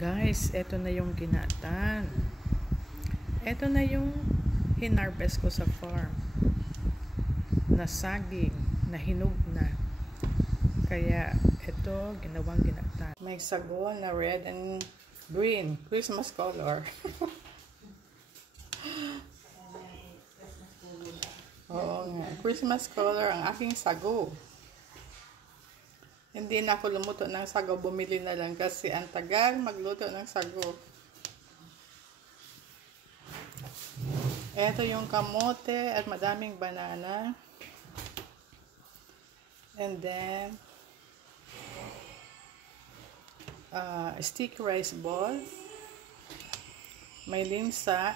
Guys, eto na yung ginatan. Eto na yung hinarvest ko sa farm. Na saging, na hinog na. Kaya, eto, ginawang ginatan. May sago na red and green. Christmas color. Oo nga. Christmas color ang aking sago. Hindi na ako lumuto ng sago. Bumili na lang kasi ang tagal magluto ng sago. Ito yung kamote at madaming banana. And then, sticky rice ball. May linsa.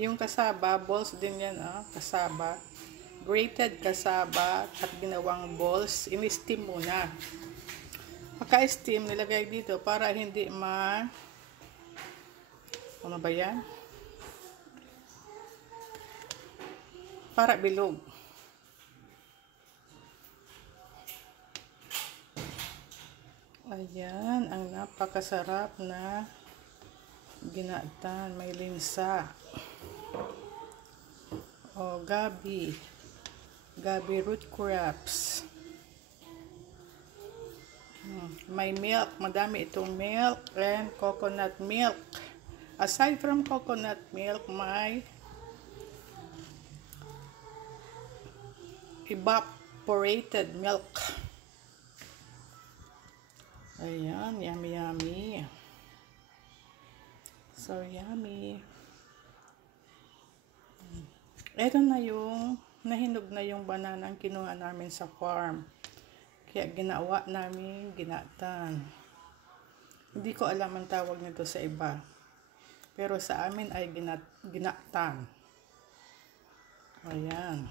Yung kasaba, balls din yan, kasaba. Grated kasaba at ginawang balls, in-steam muna. Pagka-steam, nilagay dito para hindi ano ba yan? Para bilog. Ayan, ang napakasarap na ginatan. May linsa. O, gabi root crops. May milk, madami itong milk and coconut milk. Aside from coconut milk, may evaporated milk. Ayan, yummy yummy. So yummy. Ito na yung nahinog na yung banana ang kinuha namin sa farm. Kaya ginawa namin ginatan. Hindi ko alam ang tawag nito sa iba. Pero sa amin ay ginatan. Ayan.